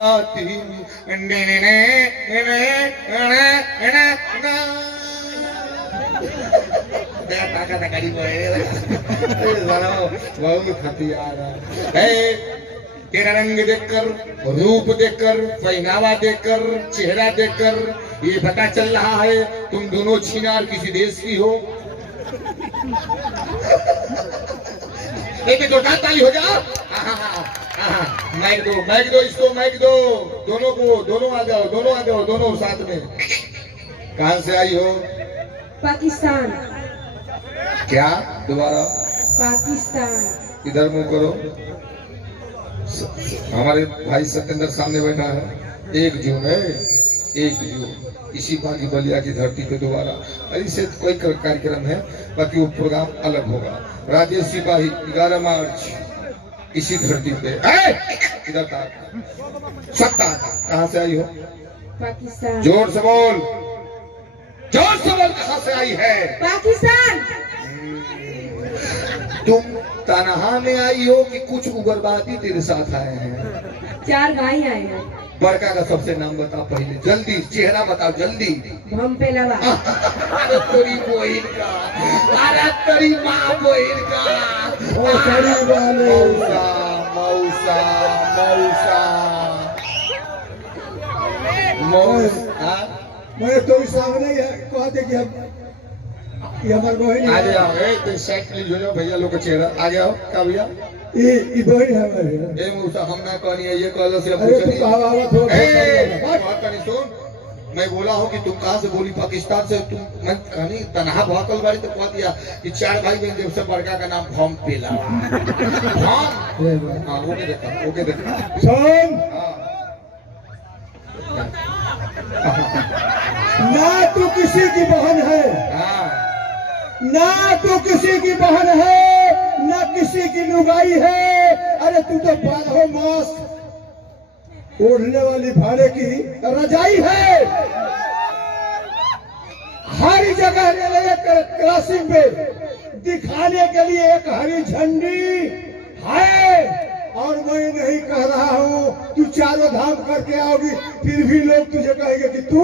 तेरा रंग देखकर, रूप देखकर, पहनावा देखकर, चेहरा देखकर ये पता चल रहा है तुम दोनों छिनार किसी देश की हो। एक दो ताली हो जाओ। माइक दो, माइक दो, इसको माइक दो, दोनों को, दोनों आ जाओ, दोनों आ जाओ, दोनों साथ में। कहां से आई हो? पाकिस्तान। क्या? दोबारा। पाकिस्तान। इधर मुंह करो। हमारे भाई सत्येंद्र सामने बैठा है। 1 जून है, 1 जून इसी बागी बलिया की धरती पे दोबारा ऐसे कोई कार्यक्रम है, बाकी वो प्रोग्राम अलग होगा। राजेश सिपाही 11 मार्च इसी धरती पे। इधर सत्ता कहाँ से आई हो? पाकिस्तान। जोर से बोल, जोर से बोल, कहाँ से आई है? पाकिस्तान। तुम तनहा में आई हो कि कुछ उग्रवादी तेरे साथ आए हैं? 4 भाई आए हैं। बड़का का सबसे नाम बता पहले, जल्दी चेहरा बताओ जल्दी। हम पहला अरे तेरी बहन का, अरे तेरी माँ बहन का, मौसा मौसा मौसा मौसा। मैं तो सामने कहते कि हमारे बहन आ जाओ। तो सेट प्लीज हो जाओ भैया लोग का चेहरा आ गया हो। क्या भैया? ये बहन है हमारे। ए मौसा हम ना कहनी है, ये कहलो से अरे तू कहा सुन, मैं बोला हूँ कि तुम कहाँ से बोली? पाकिस्तान से। तुम मैं कहनी तनहा भौकल बारी तो कह दिया कि 4 भाई बहन देव से बड़का का नाम भौम पेला। हाँ ओके देखा, ओके देखा। सुन ना तू किसी की बहन है, ना तू किसी की बहन है, ना किसी की लुगाई है। अरे तू तो 12 मास ओढ़ने वाली भाड़े की रजाई है। हर जगह रेलवे क्रॉसिंग पे दिखाने के लिए एक हरी झंडी है। और मैं नहीं कह रहा हूँ तू 4 धाम करके आओगी, फिर भी लोग तुझे कहेंगे कि तू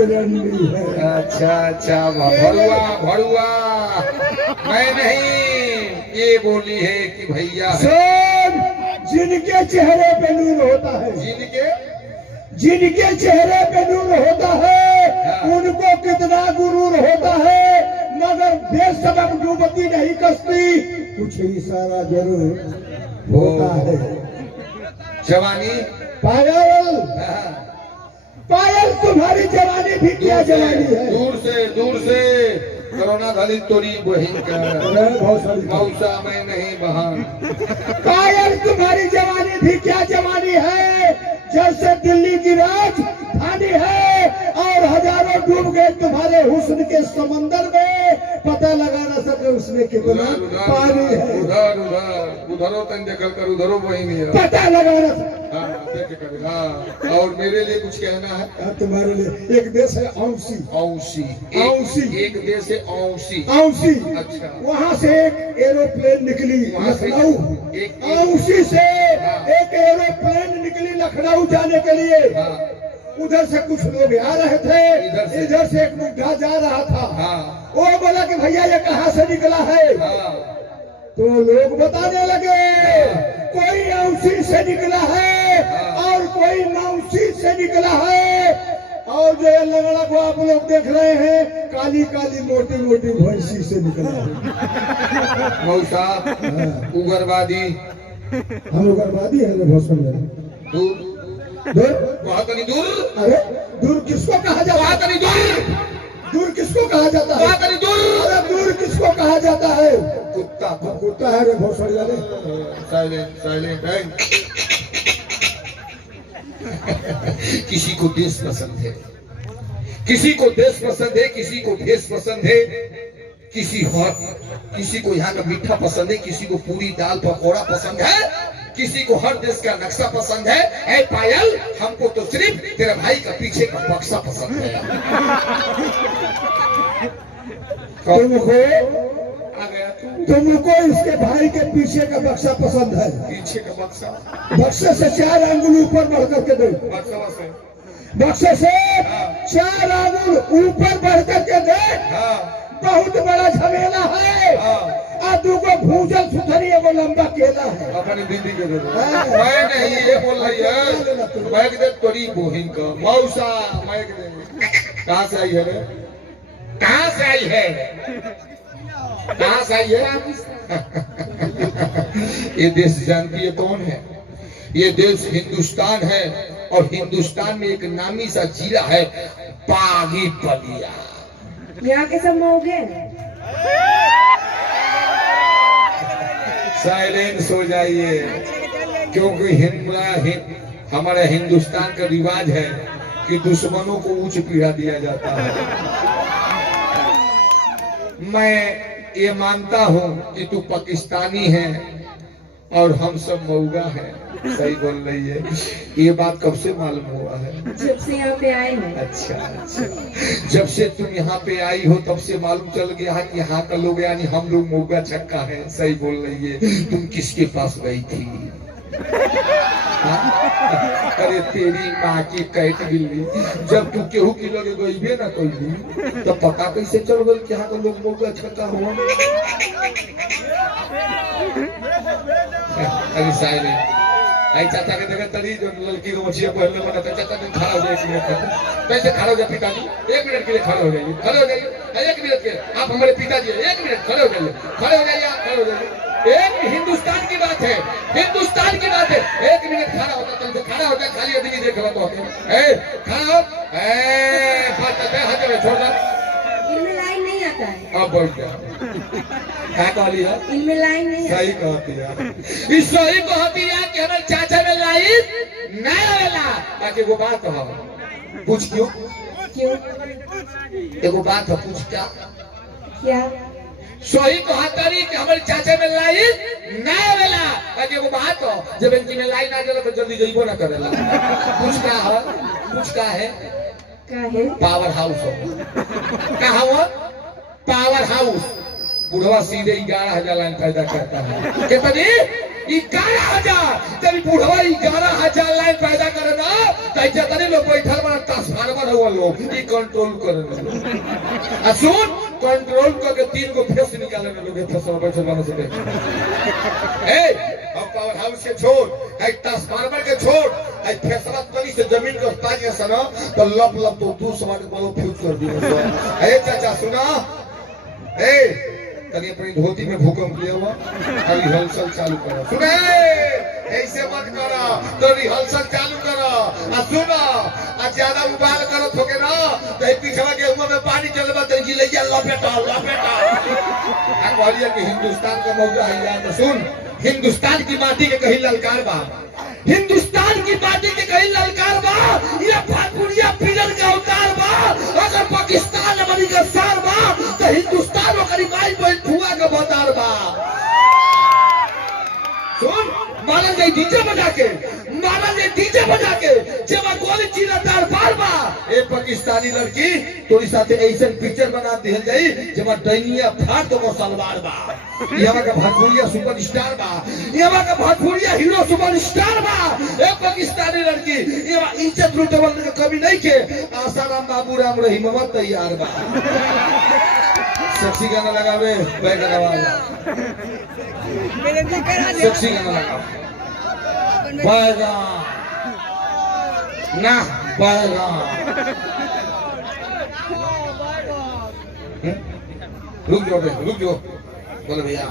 रंडी है। अच्छा अच्छा, भड़ुआ भड़ुआ मैं नहीं, ये बोली है कि भैया सब जिनके चेहरे पे नूर होता है, जिनके चेहरे पे नूर होता है, उनको कितना गुरूर होता है, मगर बेसबब डूबती नहीं कश्ती, कुछ इशारा जरूर होता है। जवानी पायल, पायल तुम्हारी जवानी भी क्या जवानी है? दूर से कोरोना घली तोरी बहन का मौसा मैं नहीं बहन। पायल तुम्हारी जवानी भी क्या जवानी है? जैसे दिल्ली की राजधानी है और हजारों डूब गए तुम्हारे हुस्न के समंदर में, पता लगा ना सके उसमें कितना पानी है। उधरो तन देखल कर, उधरो वही है, पता लगा ना। और मेरे लिए कुछ कहना है? तुम्हारे लिए एक देश है औसी, औसी औसी, एक देश है औसी। औसी, अच्छा, वहाँ से एक एरोप्लेन निकली लखनऊ, औसी से एक एरोप्लेन निकली लखनऊ जाने के लिए। उधर से कुछ लोग आ रहे थे, इधर से एक बुढ़ा जा रहा था। वो बोला कि भैया ये कहाँ से निकला है? तो लोग बताने लगे कोई औसी से निकला है और कोई मौसी से निकला है। और जो ये लंगड़ा को आप लोग देख रहे हैं, काली काली मोटी मोटी भैंसी से निकला है। मौसा उग्रवादी, हम उग्रवादी है भोसड़ में। दूर दूर बहुत नहीं दूर। अरे दूर किसको कहा जाता है? नहीं दूर, दूर किसको कहा जाता है? नहीं दूर। अरे दूर किसको कहा जाता है? कुत्ता, कुत्ता है रे भोसड़िया रे। साइलेंट साइलेंट है। किसी को देश पसंद है, किसी को देश पसंद है, किसी को देश पसंद है, किसी को यहाँ का मीठा पसंद है, किसी को पूरी दाल पकौड़ा पसंद है, किसी को हर देश का नक्शा पसंद है। ऐ पायल, हमको तो सिर्फ तेरे भाई का पीछे का बक्सा पसंद है। तुमको आ गया तुमको इसके भाई के पीछे का बक्सा पसंद है? पीछे का बक्सा, बक्से से 4 अंगुल ऊपर बढ़ करके दे। बक्सा से, बक्से से 4 अंगुल ऊपर बढ़ करके दे। हाँ बहुत बड़ा झमेला है। हाँ, आ दूगो भूजल सुथरी एगो लंबा केला है। अपनी दीदी के दे दो। मैं नहीं ये बोल रही है, मैं दे तोरी बहन का मौसा, मैं दे। कहाँ से आई है रे? कहाँ से आई है? कहाँ से आई है? ये देश जानती है कौन है? ये देश हिंदुस्तान है, और हिंदुस्तान में एक नामी सा जिला है बागी बलिया। यहाँ के सब मौगे साइलेंस हो जाइए, क्योंकि हमारे हिंदुस्तान का रिवाज है कि दुश्मनों को उच्च पीड़ा दिया जाता है। मैं ये मानता हूँ कि तू पाकिस्तानी है और हम सब मऊगा हैं। सही बोल रही है। ये बात कब से मालूम हुआ है? जब से यहाँ पे आए हैं। अच्छा अच्छा, जब से तुम यहाँ पे आई हो तब से मालूम चल गया कि यहाँ का लोग यानी हम लोग मऊगा छक्का है। सही बोल रही है। तुम किसके पास गई थी? अरे तेरी माँ की कैट बिल्ली, जब तू केहू की लगे गई ना कोई तो पता कैसे चल गई कि यहाँ का लोग मऊगा छक्का हुआ? अरे साइलेंट। आई चाचा के देखा तरी जो लड़की को मछलियां पहनने लगा था, चाचा तुम खड़ा हो जाए 1 मिनट तक। कैसे खड़ा हो जाए पिताजी? 1 मिनट के लिए खड़े हो जाइए, खड़े हो जाइए 1 मिनट के। आप हमारे पिताजी हैं, 1 मिनट खड़े हो जाइए, खड़े हो जाइए, आप खड़े हो जाइए। एक हिंदुस्तान की बात है, हिंदुस्तान की बात है। 1 मिनट खड़ा होता तुम तो खड़ा होता, खाली आदमी देख रहा तो खड़ा हो, हाथ में छोड़ दो। इनमें लाइन नहीं आता है। अब बैठ जा। क्या कहली है? इनमें लाइन नहीं आता। सही कहती है, इस सही कहती है कि हमारे चाचा में लाइन नहीं आवेला। बाकी वो बात हो, पूछ क्यों? क्यों? एगो बात है, पूछ क्या? क्या? सही कहतरी कि हमारे चाचा में लाइन नहीं आवेला। बाकी एगो बात हो, जब इनकी में लाइन आ जाला तो जल्दी जइबो ना करेला। पूछ क्या है? पूछ क्या है? क्या है? पावर हाउस हो। क्या हुआ? Power house. बुढ़वा सीधे 11,000 लाइन पैदा करता है। कितनी? 11,000। जब बुढ़वा 11,000 लाइन पैदा करे ना, तो जितने लोग बैठल बना ट्रांसफार्मर हुआ लोग ये कंट्रोल करे। सुन, कंट्रोल करके 3 गो फेस निकाले ना लोग फेस बैठल बना से देख। अब पावर हाउस के छोड़, ट्रांसफार्मर के छोड़, फेसवा तनी से जमीन को ताज के सना तो लब लब तो तू समाज को फ्यूज कर दिया। ए चाचा सुना, तनी अपनी धोती में भूकंप लिया हुआ, रिहर्सल चालू करो। सुने, ऐसे मत करो, तो रिहर्सल चालू करो। सुनो, ज्यादा उबाल करो थोके ना तो पीछवा के उम्र में पानी चलबा तो गिलैया लपेटा लपेटा। कहलिए कि हिंदुस्तान का मौजा है यार। तो सुन, हिंदुस्तान की माटी के कहीं ललकार बा, हिंदुस्तान की माटी के कहीं ललकार बा। ये फाकुरिया पिलर का अवतार बा। अगर पाकिस्तान अमेरिका सार बा तो हिंदुस्तान और माई बहन फुआ का बता बा। सुन, मारा जाए डीजे बजा के, मारा जाए डीजे बजा के, जब गोली चीना तार बार बा। ए पाकिस्तानी लड़की तोरी साथे ऐसे पिक्चर बना दिहल जाई जब डैनिया फाड़ तो सलवार बा। यहाँ का भोजपुरिया सुपरस्टार बा, यहाँ का भोजपुरिया हीरो सुपरस्टार बा। ए पाकिस्तानी लड़की यहाँ इज्जत लुटवल का कमी नहीं के। आसाराम बाबू राम रहीम तैयार बा। सेक्सी गाना लगावे, बैगन वाला सेक्सी गाना लगाओ। बैगन ना बैगन। रुक जाओ, रुक जाओ, बोले भैया